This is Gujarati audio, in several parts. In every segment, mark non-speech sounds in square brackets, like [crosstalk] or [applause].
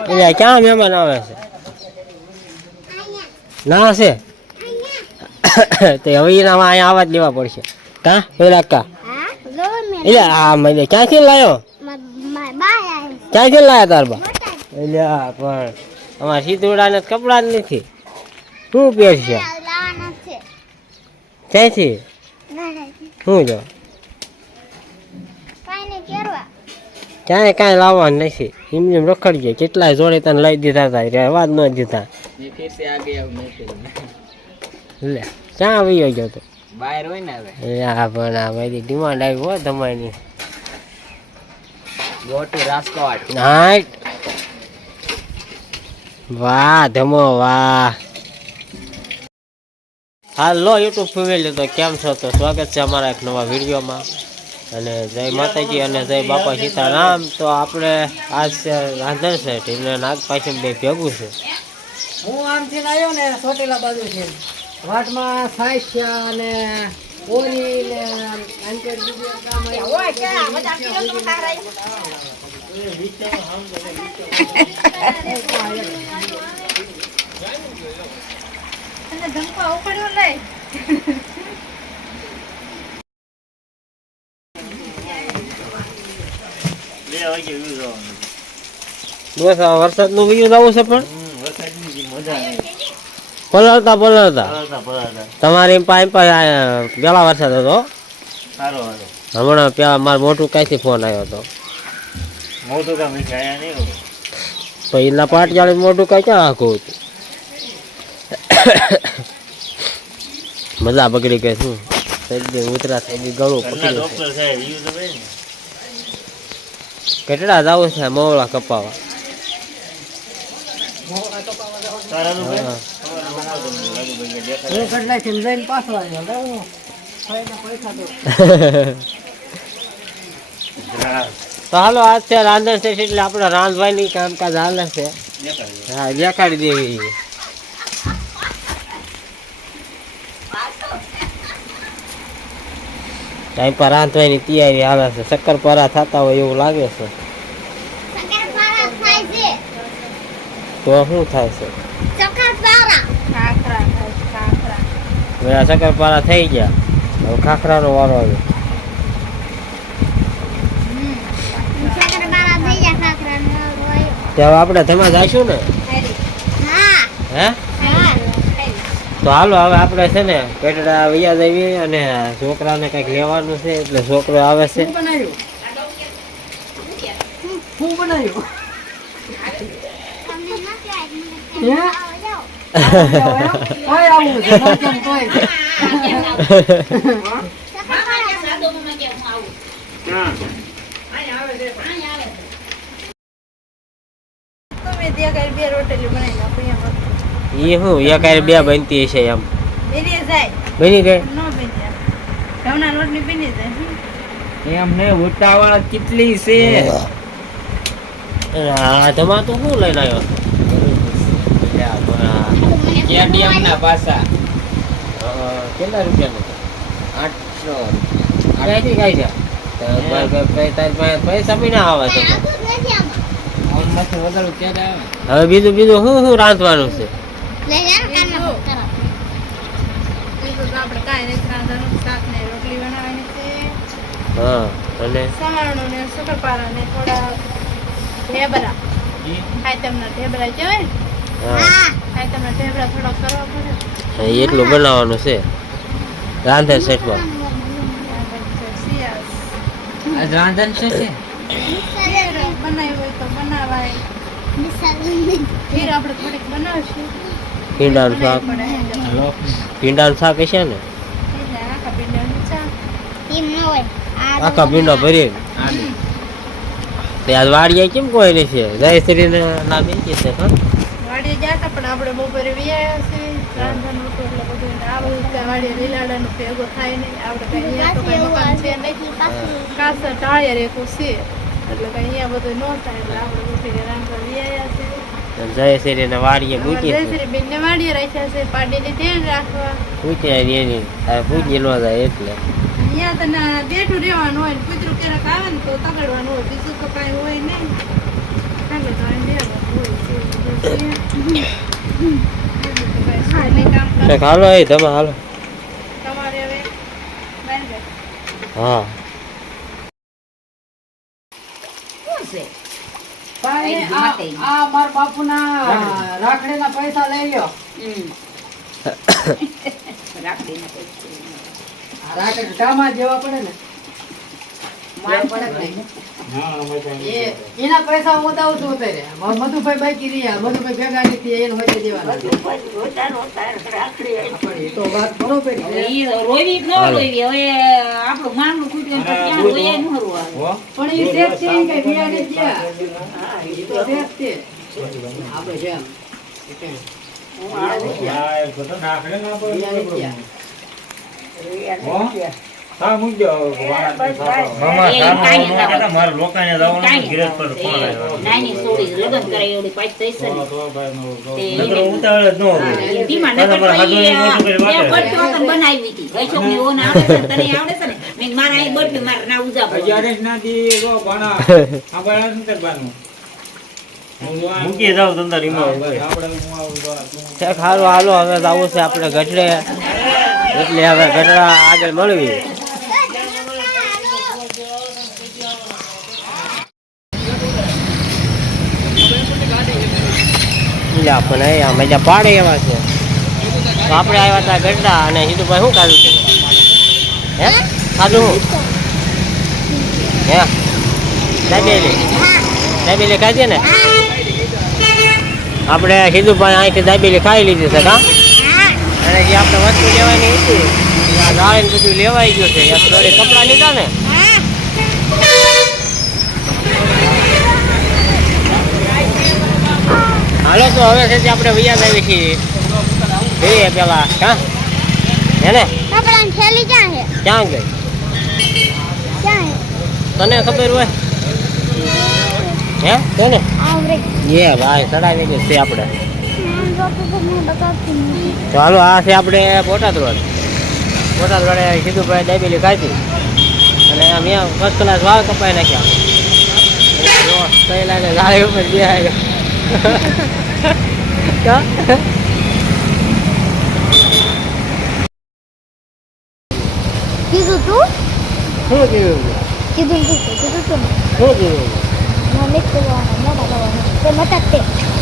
એટલે ક્યાં મહેમાન આવે છે ના છે તે હવે એનામાં અહીંયા આવા જ લેવા પડશે કા પેલા કા એટલે આ મને ક્યાંથી લાવ્યો ક્યાંથી લાયા તાર બા એટલે પણ અમારા સીધુડાને કપડાં જ નથી શું પહેરશે ક્યાંથી ના શું જો ક્યાંય કાંઈ લાવવા નથી. એમ જેમ રખડીએ કેટલાય જોડે તને લઈ દીધા હતા રહેવા જ ન દીધા. લે ક્યાં આવી ગયો વાહ ધમો વાહ. યુટ્યુબ ફેમિલી તો કેમ છો? તો સ્વાગત છે અમારા એક નવા વિડીયોમાં. અને જય માતાજી અને જય બાપા સીતારામ. તો આપણે આજ રાંધણ છે એટલે નાગપાચમ બે ભેગું છે. હું આમથી આવ્યો ને ચોટીલા બાજુ છે વાટમાં સાઈસ્યા અને ઓની ને અંકેર બીજું [laughs] આવ્યું. બસ આ વરસાદનું બીજું લાવવું છે પણ? પલળતા પલળતા? તમારી એમ પાસે પેલા વરસાદ હતો? સારો હતો. હમણાં પેલા મારે મોટું કાંઈથી ફોન આવ્યો હતો. મોટું કામ વિચાર્યા નહીં તો એના પાટિયાળી મોટું કાંઈ ક્યાં આખું હતું? મજા બગડી ગઈ શું? શરદી ઉતરા થઈ ગઈ ગળું પકડ્યું છે ડોક્ટર સાહેબ ઈ તો ભાઈ ને કેટલા જાવ છે મોવળા કપાવા. તો હાલો આજ છે રાંધણ છે એટલે આપણે રાંધવાની કામકાજ હાલે છે હા દેખાડી દેવી ટાઈમ પર રાંધવાની તૈયારી આવે છે. શક્કરપારા થતા હોય એવું લાગે છે. તો શું થાય છે? આ શક્કરપારા થઈ ગયા. હવે ખાખરાનો વારો આવ્યો. શક્કરપારા થઈ ગયા ખાખરાનો હોય તે હવે આપણે તેમાં જઈશું ને? હા? તો હાલો હવે આપણે છે ને પેટડા વૈયા જઈએ અને છોકરાને કંઈક લેવાનું છે એટલે છોકરો આવે છે. બનાવ્યું [laughs] શું બનાવ્યું તમને નથી આવી મને હે? ત્યાં જાઓ કોઈ આવું છે નોતમ કોઈ શક્કરપારા તમે ત્યાં કઈ બે રોટલી બનાવી નાખો એમ એ શું એક હારે બે બનતી હશે એમ. બેની ગઈ ન બની ઘઉંના લોટની બની જાય. એમ ને ઉતાવળ કેટલી છે? આ ધમા તું શું લઈને આવ્યો? કેડીએમ ના પાસા. કેટલા રૂપિયાનું? આઠસો ક્યાંથી કાઢ્યા છે? પાસે પૈસા બી ના આવે તમને. હવે બીજું બીજું શું શું રાંધવાનું છે? હા અને સવારનું ને શક્કરપારા ને થોડા ઢેબરા ઢેબરા કહેવાય હા હા ઢેબરા થોડા કરવા પડે એટલું બનાવવાનું છે રાંધણ સેટમાં રાંધણ છે છે શિયાળ બનાવી હોય તો બનાવાય. ફેર આપણે થોડીક બનાવશું. ભીંડાનું શાક. ભીંડાનું શાક છે ને? આખા ન ભીંડા ભરી તે આજ વાડીએ કેમ કોઈ નથી જયશ્રીને નામ એ કે છે હા? વાડીએ જાતા પણ આપણે બપોરે વિયાયા છે રાંધણ એટલે બધું ને આ બધું કાંઈ વાડીએ લીલાડાનું ભેગો થાય નહીં. આપણે કાંઈ અહીંયા તો કાંઈ મકાન છે નહીં. કાસર ટાળિયા રેખું છે. એટલે કાંઈ અહીંયા બધું ન થાય. એટલે આપણે બપોરે રાંધવા વ્યાયા છે જયશ્રીને વાડીએ પૂછી છે જયશ્રી બેનને વાડીએ રાખ્યા છે પાડીને ધ્યાન રાખવા. પૂછે એની પૂછી લો જાય એટલે. અહીંયા તને બેઠું રહેવાનું હોય ને કૂતરું ક્યારેક આવે ને તો તગડવાનું હોય બીજું તો કાંઈ હોય નહીં. કાંઈ તો હાલો એ તમે હાલો. તમારે હવે હા. આ આ મારા બાપુના રાખડીના પૈસા લઈ લ્યો. [coughs] આ રાખડી કામમાં દેવા પડે ને. એના પૈસા હું દઉં છું અત્યારે મધુભાઈ બાકી રહ્યા. મધુભાઈ ભેગા નથી એને વચ્ચે દેવાના. પણ એ તો વાત બરોબર રોવી ન રોવી હવે આપણું માનવું ખૂટ્યું ક્યાં રોયા ન હરવું પણ એ શેઠ છે ઈ રહ્યા નથી ગયા. એ તો શેઠ છે. આપણે જેમ આ, ને ઓને આવડે [laughs] છે ને, તને આવડે છે ને? મેં કીધું મારે અહીં બરફી મારે ના ઉજાપો [laughs] મૂકી જાવ ધંધા રીમાં. હાલો હાલો હવે જવું છે આપણે ગઢડે. એટલે હવે ગઢડા આગળ મળવી એટલે આપણે અહીંયા મજા પાડે એવા છે. તો આપણે આવ્યા હતા ગઢડા અને હિન્દુભાઈ શું ખાધું છે? હે? ખાધું શું? હે? દાબેલી. દાબેલી ખાધી ને? આપણે હિન્દુભાઈ અહીંથી દાબેલી ખાઈ લીધી છે કા અને જે આપણે વસ્તુ લેવાની હતી, આ ગાળીને બધું લેવાઈ ગયું છે જોડે કપડાં લીધા ને? હાલો તો હવે છે આપણે વૈયા આવી છીએ. જોઈએ પેલા હા? હે ને? થેલી ક્યાં છે? ક્યાં ગઈ? ક્યાં તને ખબર હોય? હે? છે ને આવરે એ ભાઈ ચડાવી દે છે આપણે. હાલો આ છે આપણે બોટાદ રોડ બોટાદ રોડે સીધુભાઈ દાબેલી ખાધી. અને અહીંયા ફર્સ્ટ ક્લાસ વાળ કપાઈ નાખ્યા. જો, પહેલા ને ગાડી ઉપર બે આવ્યો કા? કીધું તું શું કીધું કીધું તું કીધું તું શું કીધું મને કરવાનો મોટા કરવાનો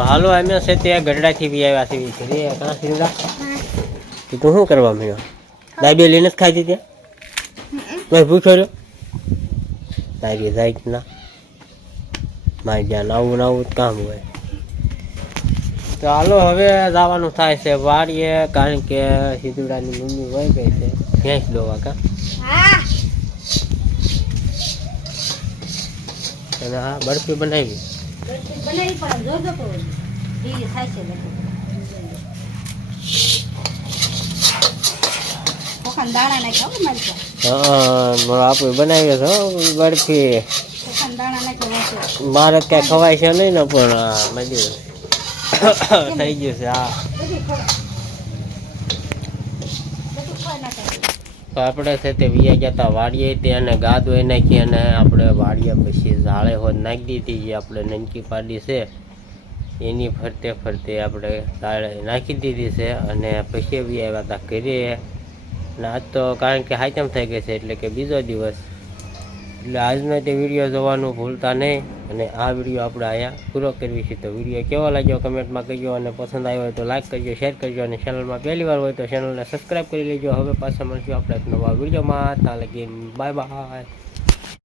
તો હાલો અમે છે તે ગઢડાથી બી આવ્યા છીએ. ઘરે કાં સિંગડા તો શું કરવા મળ્યો લઈને નથી ખાધી ત્યાં મેં પૂછો રહ્યો. તારી જાય ના મારી જ્યાં આવું ને આવું જ કામ હોય. તો હાલો હવે જવાનું થાય છે વાડીએ કારણ કે સિદ્ધુડાની મમ્મી વહી ગઈ છે. ભેંસ દોવા કા અને હા બરફી બનાવી. બનાવી પણ જોજો તો ઈ થાય છે મારી ક્યાં ખવાય છે નહીં ને પણ [coughs] થઈ ગયું છે હા બધી ખવાય. બધું ખવાય નાખાય. તો આપણે છે તે વિયા ગયા હતા વાડીએ તે અને ગા ધોઈ નાખી અને આપણે વાડીએ પછી ઝાળે હોત નાખી દીધી જે આપણે નનકી પાડી છે. એની ફરતે ફરતે આપણે ઝાડે નાખી દીધી છે અને પછી બી આવ્યા હતા ઘરે. અને આજ તો કારણ કે હાચમ થઈ ગઈ છે એટલે કે બીજો દિવસ. એટલે આજનો તે વીડિયો જોવાનું ભૂલતા નહીં અને આ વીડિયો આપણે અહીંયા પૂરો કરવી છે. તો વીડિયો કેવો લાગ્યો કમેન્ટમાં કહેજો અને પસંદ આવ્યો હોય તો લાઇક કરજો, શેર કરજો અને ચેનલમાં પહેલી વાર હોય તો ચેનલને સબસ્ક્રાઈબ કરી લેજો. હવે પાછા મળશું આપણે નવા વિડીયોમાં. ત્યાં લગી બાય બાય.